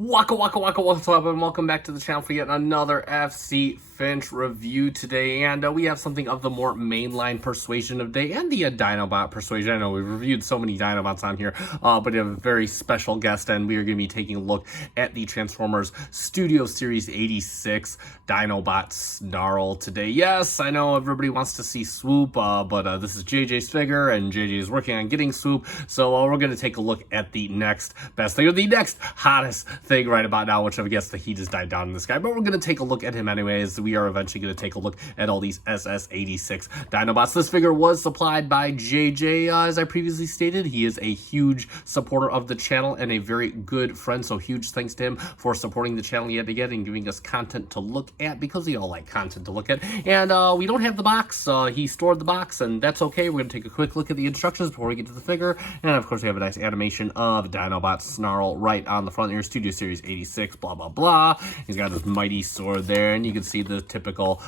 What's up, and welcome back to the channel for yet another FC Finch review today. And we have something of the more mainline persuasion of day and the Dinobot persuasion. I know we've reviewed so many Dinobots on here, but we have a very special guest, and we are going to be taking a look at the Transformers Studio Series 86 Dinobot Snarl today. Yes, I know everybody wants to see Swoop, but this is JJ's figure, and JJ is working on getting Swoop, so we're going to take a look at the next best thing, or the next hottest thing right about now, which I guess the heat has died down in this guy, but we're going to take a look at him anyways. We are eventually going to take a look at all these SS86 Dinobots. This figure was supplied by JJ, as I previously stated. He is a huge supporter of the channel and a very good friend, so huge thanks to him for supporting the channel yet again and giving us content to look at, because we all like content to look at. And we don't have the box. He stored the box, and that's okay. We're going to take a quick look at the instructions before we get to the figure, and of course we have a nice animation of Dinobot Snarl right on the front here. Studio Series 86, blah blah blah. He's got his mighty sword there, and you can see the typical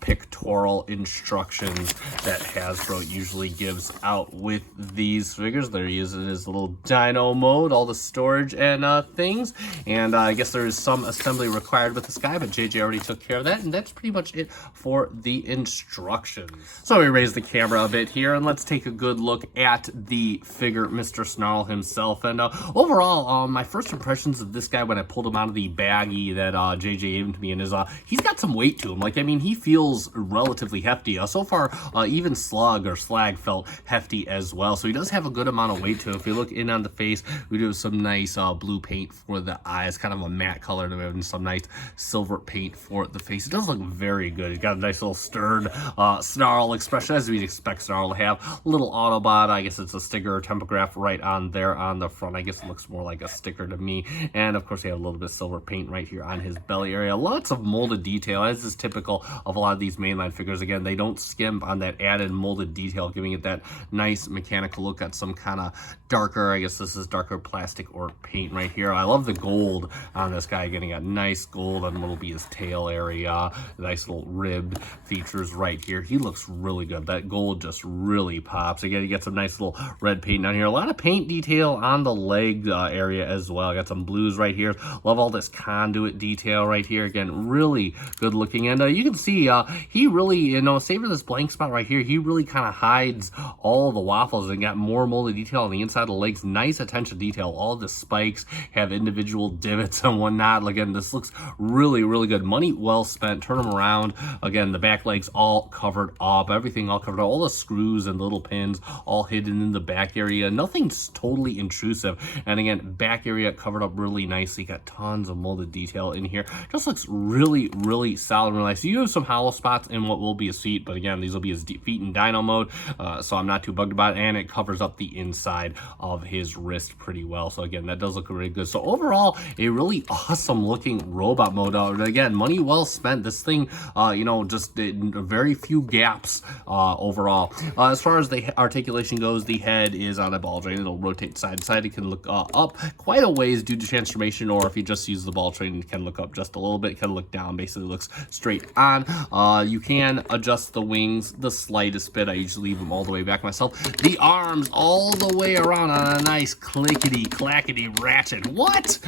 pictorial instructions that Hasbro usually gives out with these figures. There he is in his little dino mode, all the storage and things. And I guess there is some assembly required with this guy, but JJ already took care of that, and that's pretty much it for the instructions. So we raise the camera a bit here, and let's take a good look at the figure, Mr. Snarl himself. And overall, my first impressions of this guy when I pulled him out of the baggie that JJ gave to me, and he's got some weight to him. Like, I mean, he feels relatively hefty. So far, even Slag felt hefty as well. So he does have a good amount of weight to him. If you look in on the face, we do have some nice blue paint for the eyes, kind of a matte color, and we have some nice silver paint for the face. It does look very good. He's got a nice little stern Snarl expression, as we'd expect Snarl to have. A little Autobot, I guess it's a sticker or tempograph right on there on the front. I guess it looks more like a sticker to me. And of course, we have a little bit of silver paint right here on his belly area. Lots of molded detail, as is typical of a lot of these mainline figures. Again, they don't skimp on that added molded detail, giving it that nice mechanical look. Got some kind of darker, I guess this is darker plastic or paint right here. I love the gold on this guy. Getting a nice gold on what'll be his tail area. Nice little ribbed features right here. He looks really good. That gold just really pops. Again, you get some nice little red paint down here. A lot of paint detail on the leg area as well. I got some blues right here. Love all this conduit detail right here. Again, really good looking. And you can see he really, save for this blank spot right here, he really kind of hides all the waffles and got more molded detail on the inside of the legs. Nice attention to detail. All the spikes have individual divots and whatnot. Again, this looks really, really good. Money well spent. Turn them around. Again, the back legs all covered up. Everything all covered up. All the screws and little pins all hidden in the back area. Nothing's totally intrusive. And again, back area covered up really nicely. Got tons of molded detail in here. Just looks really, really solid, really nice. You have some hollow spots in what will be his feet, but again, these will be his feet in dyno mode, so I'm not too bugged about it. And it covers up the inside of his wrist pretty well. So again, that does look really good. So overall, a really awesome looking robot mode. Again, money well spent. This thing, just very few gaps overall. As far as the articulation goes, the head is on a ball joint. It'll rotate side to side. It can look up quite a ways due to transformation, or if you just use the ball joint, it can look up just a little bit. It can look down. Basically looks straight on. You can adjust the wings the slightest bit. I usually leave them all the way back myself. The arms all the way around on a nice clickety clackety ratchet. What?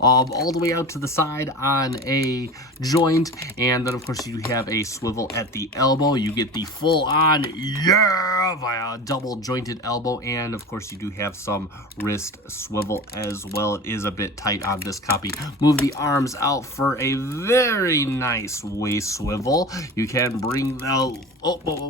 All the way out to the side on a joint, and then of course you have a swivel at the elbow. You get the full on via a double jointed elbow, and of course you do have some wrist swivel as well. It is a bit tight on this copy. Move the arms out for a very nice waist swivel. You can bring the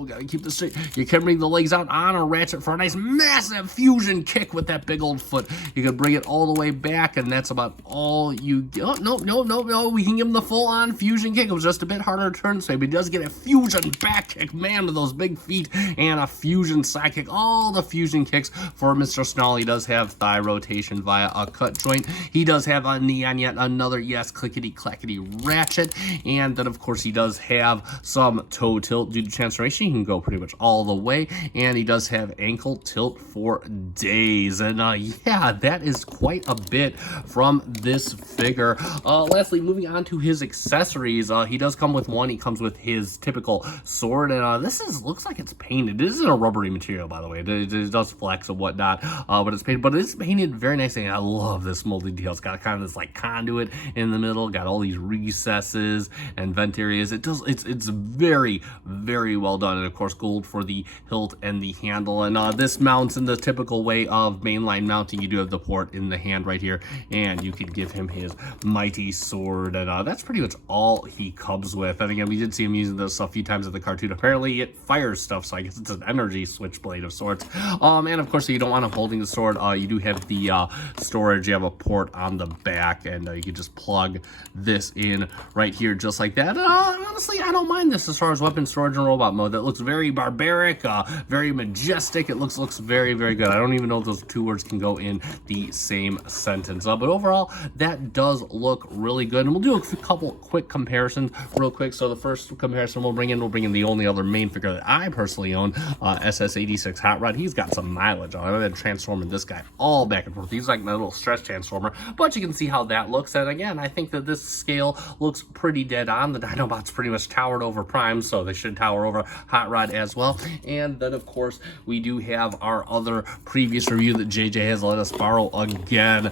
gotta keep this straight. You can bring the legs out on a ratchet for a nice massive fusion kick with that big old foot. You can bring it all the way back, and that's about all you get. Oh, no, we can give him the full on fusion kick. It was just a bit harder to turn this way, but he does get a fusion back kick, man, with those big feet, and a fusion side kick. All the fusion kicks for Mr. Snarl. He does have thigh rotation via a cut joint. He does have on yet another, clickety clackety ratchet, and then of course he does have some toe tilt due to transformation. He can go pretty much all the way, and he does have ankle tilt for days. And yeah, that is quite a bit from this figure. Lastly, moving on to his accessories, he does come with one. He comes with his typical sword, and this looks like it's painted. It isn't a rubbery material, by the way. It does flex and whatnot, but it's painted. But it is painted very nicely. I love this molded detail. It's got kind of this like conduit in the middle. Got all these recesses and vent areas. It's very, very well done. And of course, gold for the hilt and the handle. And this mounts in the typical way of mainline mounting. You do have the port in the hand right here, and you can give him his mighty sword. And that's pretty much all he comes with. And again, we did see him using this a few times in the cartoon. Apparently, it fires stuff, so I guess it's an energy switchblade of sorts. And of course, so you don't want him holding the sword. You do have the storage. You have a port on the back, and you can just plug this in right here, just like that. Honestly, I don't mind this as far as weapon storage and robot mode. That looks very barbaric, very majestic. It looks very, very good. I don't even know if those two words can go in the same sentence. But overall, that does look really good. And we'll do a couple quick comparisons real quick. So the first comparison we'll bring in the only other main figure that I personally own, SS86 Hot Rod. He's got some mileage on it. I've been transforming this guy all back and forth. He's like my little stretch transformer, but you can see how that looks. And again, I think that this scale looks pretty dead on. The Dinobot's pretty much towered over Prime, so they should tower over Hot Rod as well. And then of course we do have our other previous review that JJ has let us borrow again.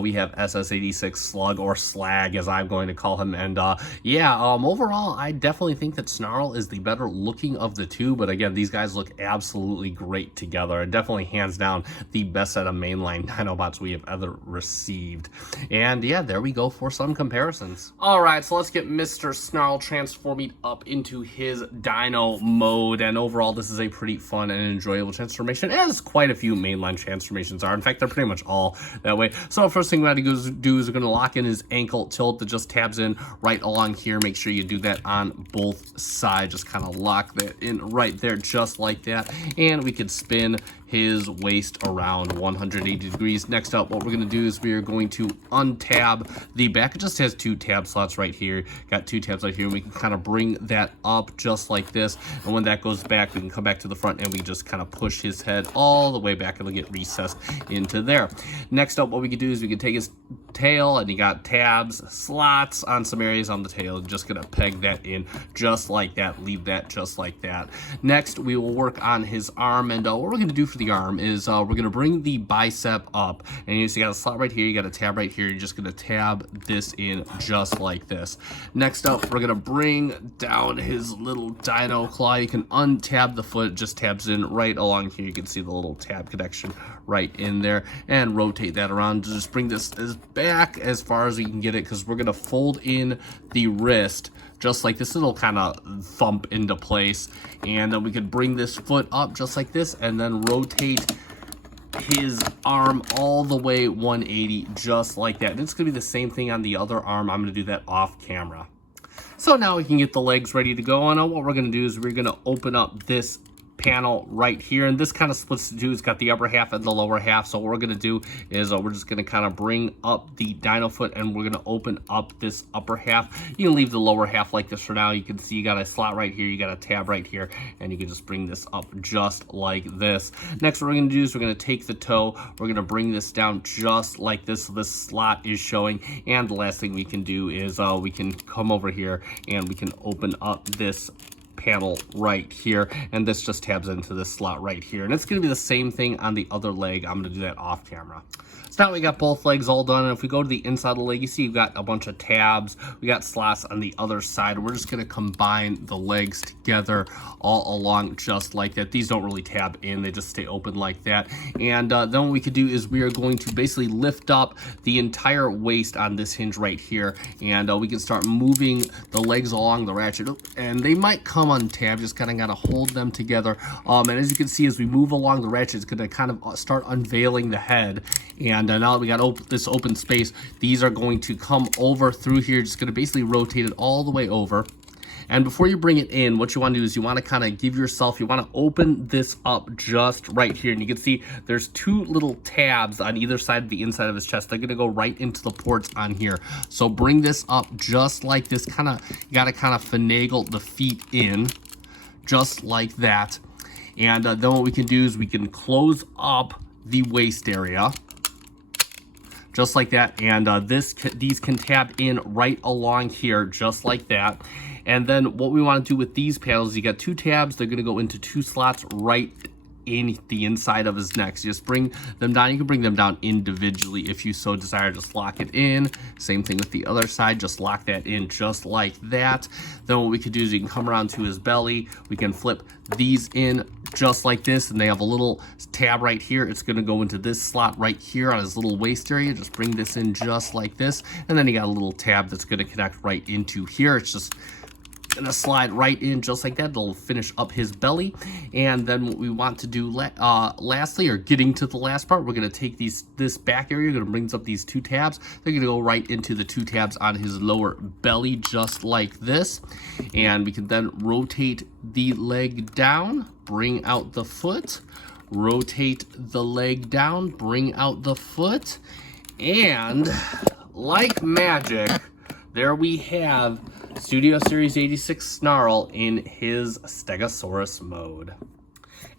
We have SS86 Slug, or Slag as I'm going to call him. And yeah, overall I definitely think that Snarl is the better looking of the two, but again, these guys look absolutely great together, and definitely hands down the best set of mainline Dinobots we have ever received. And yeah, there we go for some comparisons. All right, so let's get Mr. Snarl transforming up into his Dino mode. And overall, this is a pretty fun and enjoyable transformation, as quite a few mainline transformations are. In fact, they're pretty much all that way. So first thing we're going to do is we're going to lock in his ankle tilt that just tabs in right along here. Make sure you do that on both sides. Just kind of lock that in right there, just like that. And we can spin his waist around 180 degrees. Next up, what we're going to do is we are going to untab the back. It just has two tab slots right here. Got two tabs right here. And we can kind of bring that up just like this. And when that goes back, we can come back to the front and we just kind of push his head all the way back. It'll get recessed into there. Next up, what we can do is we can take his tail, and you got tabs, slots on some areas on the tail. Just going to peg that in just like that. Leave that just like that. Next, we will work on his arm. And what we're going to do for the arm is we're going to bring the bicep up, and you see you got a slot right here, you got a tab right here. You're just going to tab this in just like this. Next up, we're going to bring down his little dino claw. You can untab the foot. It just tabs in right along here. You can see the little tab connection right in there, and rotate that around to just bring this back as far as we can get it, because we're going to fold in the wrist just like this. It'll kind of thump into place, and then we could bring this foot up just like this, and then rotate his arm all the way 180 just like that. And it's gonna be the same thing on the other arm. I'm gonna do that off camera. So now we can get the legs ready to go. And what we're gonna do is we're gonna open up this panel right here, and this kind of splits the two. It's got the upper half and the lower half. So what we're gonna do is we're just gonna kind of bring up the dino foot, and we're gonna open up this upper half. You can leave the lower half like this for now. You can see you got a slot right here, you got a tab right here, and you can just bring this up just like this. Next, what we're gonna do is we're gonna take the toe, we're gonna bring this down just like this, so this slot is showing. And the last thing we can do is we can come over here and we can open up this panel right here, and this just tabs into this slot right here. And it's going to be the same thing on the other leg. I'm going to do that off camera. So now we got both legs all done, and if we go to the inside of the leg, you see you've got a bunch of tabs. We got slots on the other side. We're just going to combine the legs together all along just like that. These don't really tab in, they just stay open like that. And then what we could do is we are going to basically lift up the entire waist on this hinge right here, and we can start moving the legs along the ratchet, and they might come untabbed. Just kind of got to hold them together. And as you can see, as we move along the ratchet, it's going to kind of start unveiling the head. And now that we got this open space, these are going to come over through here. Just going to basically rotate it all the way over. And before you bring it in, what you want to do is you want to kind of give yourself, you want to open this up just right here. And you can see there's two little tabs on either side of the inside of his chest. They're going to go right into the ports on here. So bring this up just like this. You got to kind of finagle the feet in just like that. And then what we can do is we can close up the waist area, just like that. And these can tab in right along here, just like that. And then what we want to do with these panels, you got 2 tabs. They're going to go into 2 slots right in the inside of his neck. So just bring them down. You can bring them down individually if you so desire. Just lock it in. Same thing with the other side. Just lock that in just like that. Then what we could do is you can come around to his belly. We can flip these in just like this, and they have a little tab right here. It's going to go into this slot right here on his little waist area. Just bring this in just like this, and then you got a little tab that's going to connect right into here. It's just gonna slide right in just like that. It'll finish up his belly. And then what we want to do lastly, or getting to the last part, we're gonna take this back area, gonna bring up these 2 tabs. They're gonna go right into the 2 tabs on his lower belly, just like this. And we can then rotate the leg down, bring out the foot, rotate the leg down, bring out the foot, and like magic, there we have Studio Series 86 Snarl in his Stegosaurus mode.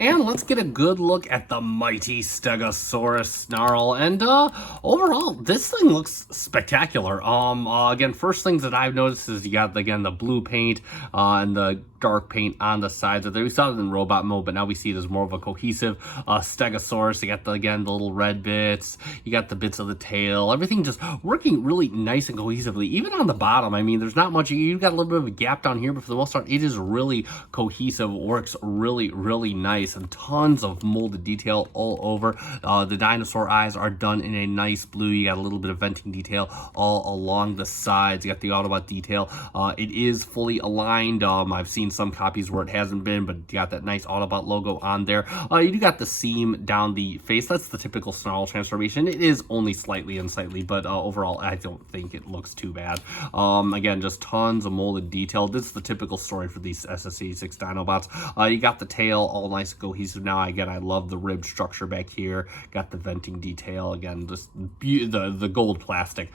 And let's get a good look at the mighty Stegosaurus Snarl. And overall, this thing looks spectacular. Again, first things that I've noticed is you got, again, the blue paint and the dark paint on the sides of there. We saw it in robot mode, but now we see it as more of a cohesive Stegosaurus. You got, again, the little red bits. You got the bits of the tail. Everything just working really nice and cohesively. Even on the bottom, I mean, there's not much. You've got a little bit of a gap down here, but for the most part, it is really cohesive. Works really, really nice. And tons of molded detail all over. The dinosaur eyes are done in a nice blue. You got a little bit of venting detail all along the sides. You got the Autobot detail. It is fully aligned. I've seen some copies where it hasn't been, but you got that nice Autobot logo on there. You do got the seam down the face. That's the typical Snarl transformation. It is only slightly unsightly, but overall, I don't think it looks too bad. Again, just tons of molded detail. This is the typical story for these SS86 Dinobots. You got the tail all nice and cohesive now. Again, I love the ribbed structure back here. Got the venting detail. Again, just the gold plastic.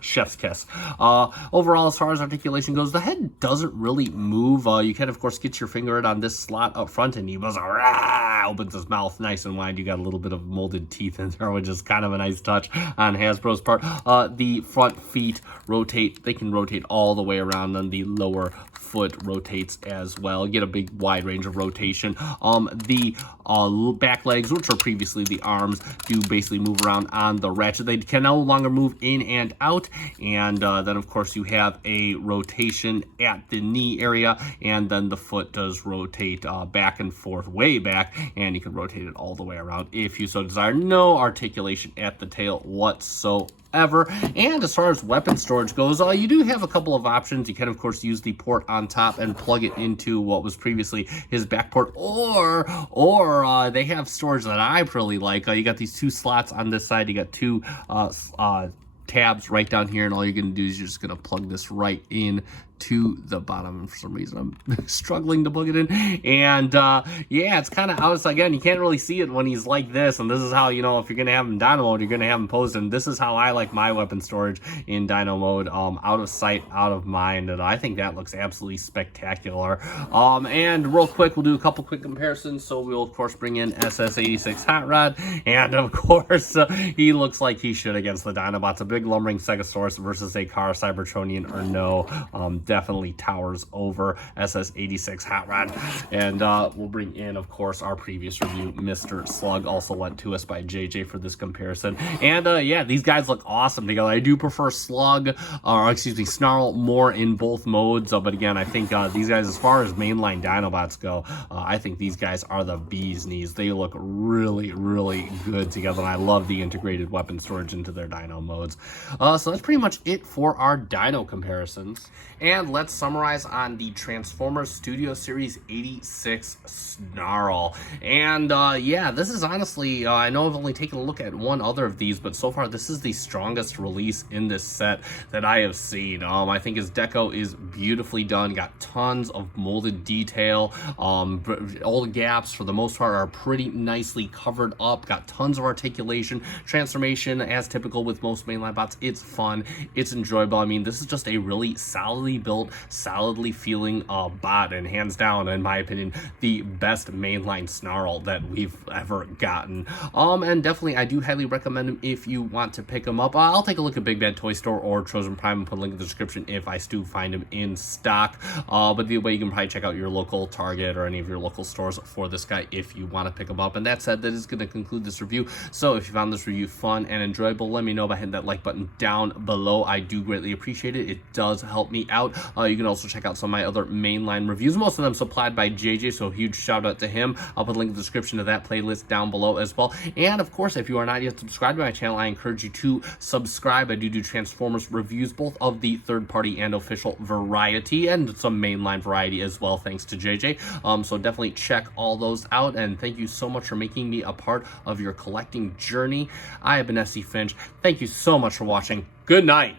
Chef's kiss. Overall, as far as articulation goes, the head doesn't really move. You can, of course, get your finger in on this slot up front, and he was opens his mouth nice and wide. You got a little bit of molded teeth in there, which is kind of a nice touch on Hasbro's part. The front feet rotate. They can rotate all the way around, and the lower foot rotates as well. Get a big wide range of rotation. The back legs, which are previously the arms, do basically move around on the ratchet. They can no longer move in and out. And then, of course, you have a rotation at the knee area, and then the foot does rotate back and forth, way back, and you can rotate it all the way around if you so desire. No articulation at the tail whatsoever. And as far as weapon storage goes, you do have a couple of options. You can, of course, use the port on top and plug it into what was previously his back port, or they have storage that I really like. You got these 2 slots on this side. You got 2 tabs right down here, and all you're going to do is you're just going to plug this right in to the bottom. And for some reason, I'm struggling to plug it in. And yeah, it's kind of, again, you can't really see it when he's like this. And this is how, you know, if you're going to have him Dino mode, you're going to have him posed. And this is how I like my weapon storage in Dino mode. Out of sight, out of mind. And I think that looks absolutely spectacular. And real quick, we'll do a couple quick comparisons. So we'll, of course, bring in SS86 Hot Rod. And, of course, he looks like he should against the Dinobots. A big lumbering Stegosaurus versus a car Cybertronian or no. Definitely towers over SS86 Hot Rod. And we'll bring in, of course, our previous review, Mr. Slug, also lent to us by JJ for this comparison. And yeah, these guys look awesome together. I do prefer Slug, or excuse me, Snarl more in both modes. But again, I think these guys, as far as mainline Dinobots go, I think these guys are the bee's knees. They look really, really good together. And I love the integrated weapon storage into their Dino modes. So that's pretty much it for our Dino comparisons. And let's summarize on the Transformers Studio Series 86 Snarl. And yeah, this is honestly, I know I've only taken a look at one other of these, but so far this is the strongest release in this set that I have seen. I think his deco is beautifully done, got tons of molded detail. All the gaps, for the most part, are pretty nicely covered up, got tons of articulation. Transformation, as typical with most mainline bots, it's fun, it's enjoyable. I mean, this is just a really solidly built built, solidly feeling bot, and hands down, in my opinion, the best mainline Snarl that we've ever gotten. And definitely I do highly recommend him if you want to pick him up. I'll take a look at Big Bad Toy Store or Trojan Prime and put a link in the description if I do find him in stock. But the way you can probably check out your local Target or any of your local stores for this guy if you want to pick him up. And that said, that is going to conclude this review. So if you found this review fun and enjoyable, let me know by hitting that like button down below. I do greatly appreciate it. It does help me out. You can also check out some of my other mainline reviews, most of them supplied by JJ, so a huge shout out to him. I'll put a link in the description to that playlist down below as well. And of course, if you are not yet subscribed to my channel, I encourage you to subscribe. I do Transformers reviews, both of the third-party and official variety, and some mainline variety as well, thanks to JJ. So definitely check all those out, and thank you so much for making me a part of your collecting journey. I have been SC Finch. Thank you so much for watching. Good night.